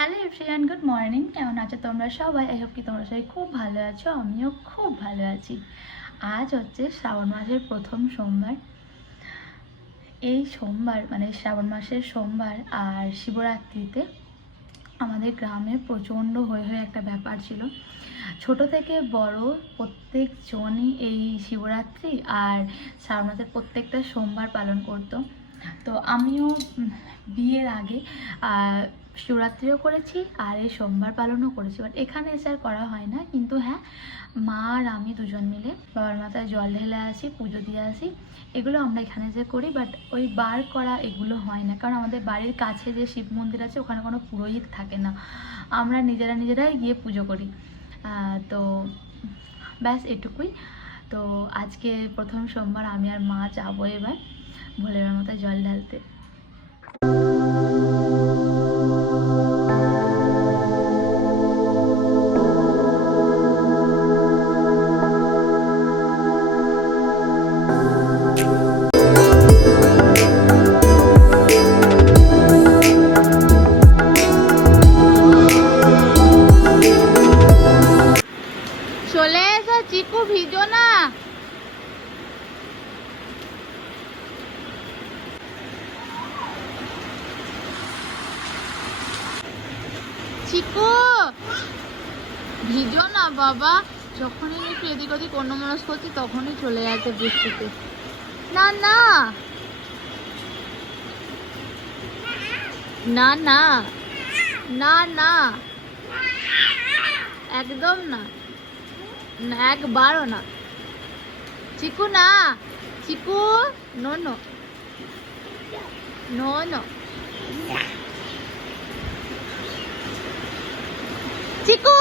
Hello everyone good morning কেমন আছো তোমরা সবাই? আই হোপ কি তোমরা সবাই খুব ভালো আছো, আমিও খুব ভালো আছি। আজ হচ্ছে শ্রাবণ মাসের প্রথম সোমবার। এই সোমবার মানে শ্রাবণ মাসের সোমবার আর শিবরাত্রিতে আমাদের গ্রামে প্রচণ্ড হয়ে হয়ে একটা ব্যাপার ছিল। ছোট থেকে বড় প্রত্যেকজনই এই শিবরাত্রি আর শ্রাবণ মাসের প্রত্যেকটা সোমবার পালন করতো। তো আমিও বিয়ের আগে শিবরাত্রিও করেছি আর এই সোমবার পালনও করেছি। বাট এখানে এসে আর করা হয় না। কিন্তু হ্যাঁ মা আর আমি দুজন মিলে বাবার মাথায় জল ঢেলে আসি, পুজো দিয়ে আসি। এগুলো আমরা এখানে যে করি বাট ওই বার করা এগুলো হয় না। কারণ আমাদের বাড়ির কাছে যে শিব মন্দির আছে, ওখানে কোনো পুরোহিত থাকে না। আমরা নিজেরা নিজেরাই গিয়ে পুজো করি। তো ব্যাস এটুকুই। তো আজকে প্রথম সোমবার আমি আর মা যাব এবার ভোলেবার মতো জল ঢালতে। চিকু ভিজো না, বাবা। যখনই একটু এদিক ওদিক অন্য মানুষ করছি তখনই চলে যাচ্ছে বৃষ্টিতে। না না। না না। না না। একদম না। না, একবারও না। চিকু না। Chiku, no no. No no. Chiku.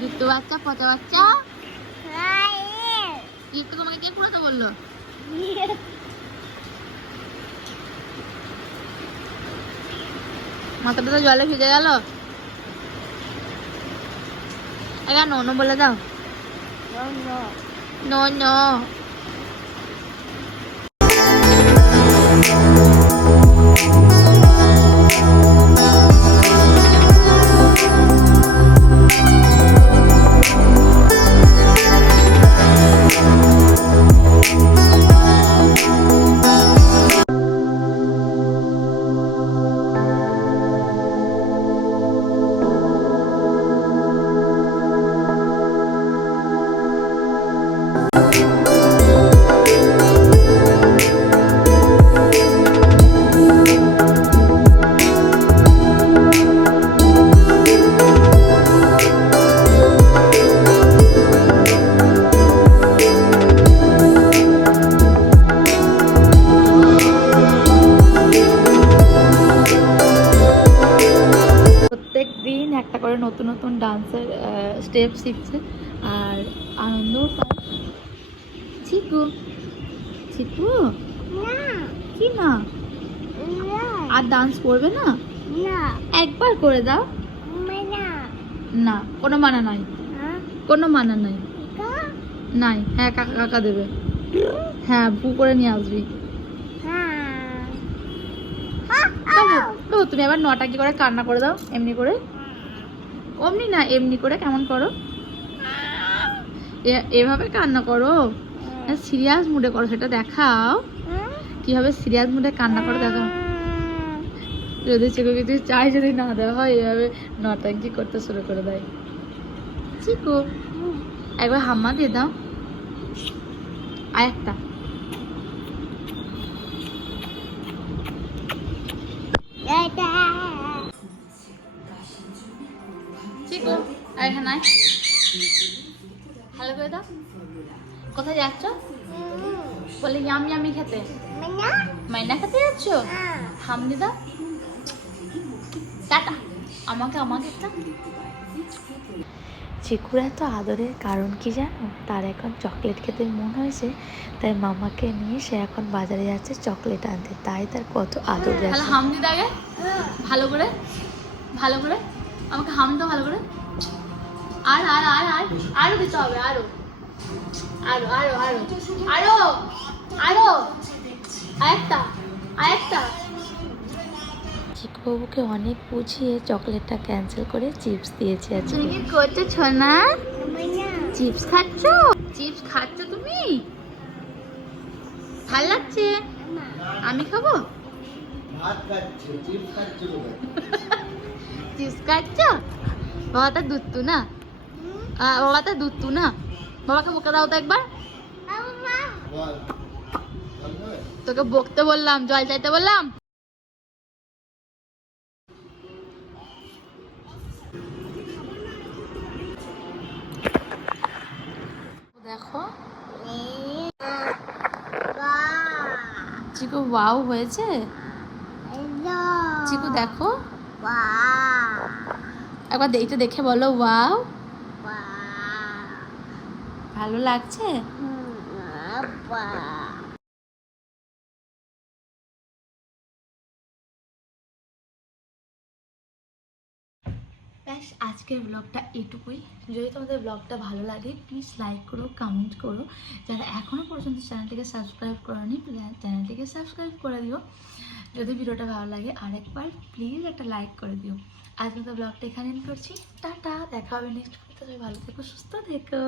দুটো বাচ্চা পচা বাচ্চা? একটু তোমাকে কে পুরাতে বলল? মাথাটা তো জলে ভিজে গেল। একা নো নো বলে দাও। নো নো নতুন নতুন ডান্সের স্টেপ শিখছে। আর আনন্দও পায়। চিকু চিকু কি না আর ডান্স করবে না? একবার করে দাও। না কোনো মানা নাই। কোনো মানা নাই। নাই হ্যাঁ কাকা কাকা দেবে। হ্যাঁ ভু করে নিয়ে আসবি। তো তুমি আবার নটা কি করে কান্না করে দাও এমনি করে? অমনি না এমনি করে কেমন করো? এভাবে কান্না করো? সিরিয়াস মুডে করো সেটা দেখাও। কীভাবে সিরিয়াস মুডে কান্না করে দেখাও যদি চিকু যদি চাই যদি না দেওয়া হয় এভাবে নটাঙ্কি করতে শুরু করে দেয়। চিকু একবার হাম্মা দিয়ে দাও। আর কোথায় যাচ্ছ? বলে ইয়ামি ইয়ামি খেতে। মাইনা? খেতে যাচ্ছ? হামনি দাও টাটা। আমাকে আমাকে একটা। চিকুর এত আদরের কারণ কি জানো? তার এখন চকলেট খেতে মন হয়েছে তাই মামাকে নিয়ে সে এখন বাজারে যাচ্ছে চকলেট আনতে। তাই তার কত আদর তাহলে হাম দিতে আগে ভালো করে ভালো করে আমাকে হাম দাও ভালো করে। আর আর আর আর আরও দিতে হবে আরও। আরও আরও আরও। আরও আরও। আরেকটা আরেকটা। চিকুবাবুকে অনেক বুঝিয়ে চকলেটটা ক্যান্সেল করে চিপস দিয়েছি আজকে। তুমি কি করছ ছোনা চিপস খাচ্ছ? চিপস খাচ্ছ তুমি? ভালো লাগছে? আমি খাব? ভাত খাচ্ছে? চিপস খাচ্ছে চিপস খাচ্ছ বাবাটা দুধ না আহ, বাবাটা দুধ না। বাবাকে বকে দাও তো একবার? তোকে বকতে বললাম জল চাইতে বললাম। দেখো। চিকু ওয়াও হয়েছে? চিকু দেখো। একবার দেখতে দেখে বলো ওয়াও ভালো লাগছে? ব্যাস, আজকের ব্লগটা এটুকুই। যদি তোমাদের ব্লগটা ভালো লাগে প্লিজ লাইক করো কমেন্ট করো। যারা এখনও পর্যন্ত চ্যানেলটিকে সাবস্ক্রাইব করোনি চ্যানেলটিকে সাবস্ক্রাইব করে দিও। যদি ভিডিওটা ভালো লাগে, আরেকবার প্লিজ একটা লাইক করে দিও। আজকে তো ব্লগটা এখানে করছি। টাটা, দেখা হবে নেক্সট ভালো থেকো, সুস্থ থেকো।